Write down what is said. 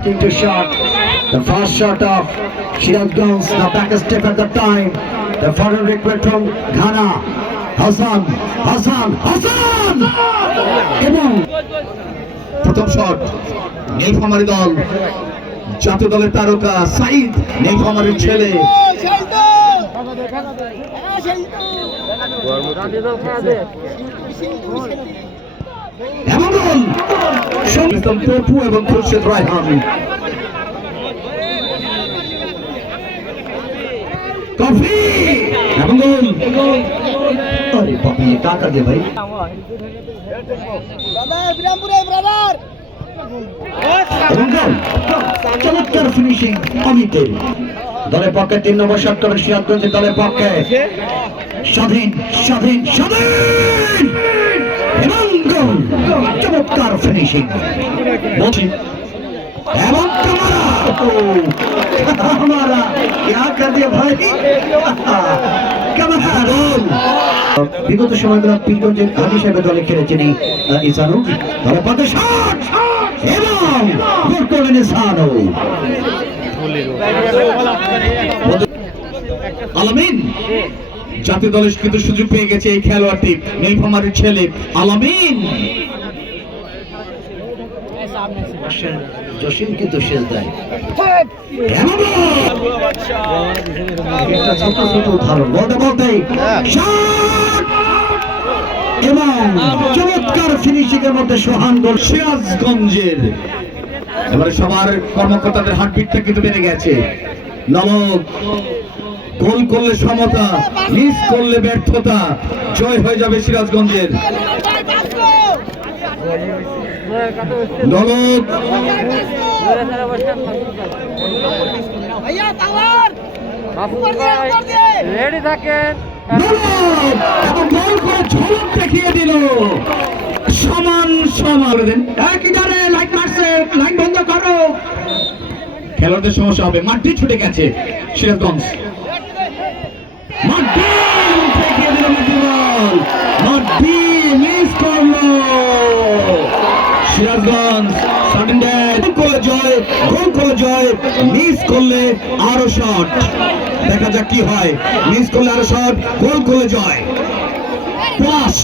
attempting to shot. The first shot of Shirazganj, the back step at the time. The foreign recruit from Ghana, Hassan, Hassan, Hassan! এবং প্রথম shot Nilphamari দল জাতীয় দলের তারকা সাইদ নীলফামারীর ছেলে এবং টপু এবং খুরশেদ কফি আরে বাপি কা কর দে ভাই। বিরামপুরে ব্রাদার চমৎকার ফিনিশিং অমিতের দলের পক্ষে তিন নম্বর শট করে দলের পক্ষে স্বাধীন স্বাধীন স্বাধীন। চমৎকার ফিনিশিং বলছি এবং কামারা हमारा क्या कर दिया भाई কামারা গোল বিগত সময়গুলো পীরগঞ্জের হাজি সাহেবের দলে খেলেছেন এই আহ, ইসানু দলের পক্ষে শট এবং গোল করলেন ইসানু আলামিন জাতীয় দলের কিন্তু সুযোগ পেয়ে গেছে এই খেলোয়াড়টি নীলফামারীর ছেলে আলামিন জসিম কিন্তু শেষ দেয়। একটা ছোট ছোট উদাহরণ বলতে বলতে এবং চমৎকার ফিনিশিং এর মধ্যে সোহান গোল। সিরাজগঞ্জের। এবারে সবার কর্মকর্তাদের হার্টবিটটা কিন্তু বেড়ে গেছে। নমক গোল করলে সমতা মিস করলে ব্যর্থতা। জয় হয়ে যাবে সিরাজগঞ্জের। দিয়ে রেডি থাকেন। ঝলক দেখিয়ে দিল। সমান সমান। একই মারছে লাইট বন্ধ করো। খেলোয়াড়দের সমস্যা হবে। মাঠটি ছুটে গেছে। সিরাজগঞ্জ। মাঠটি! সিরাজগঞ্জ জয় করে জয় মিস করলে আরও শট দেখা যাক কি হয় মিস করলে আরও শট গোল করলে জয়। প্লাস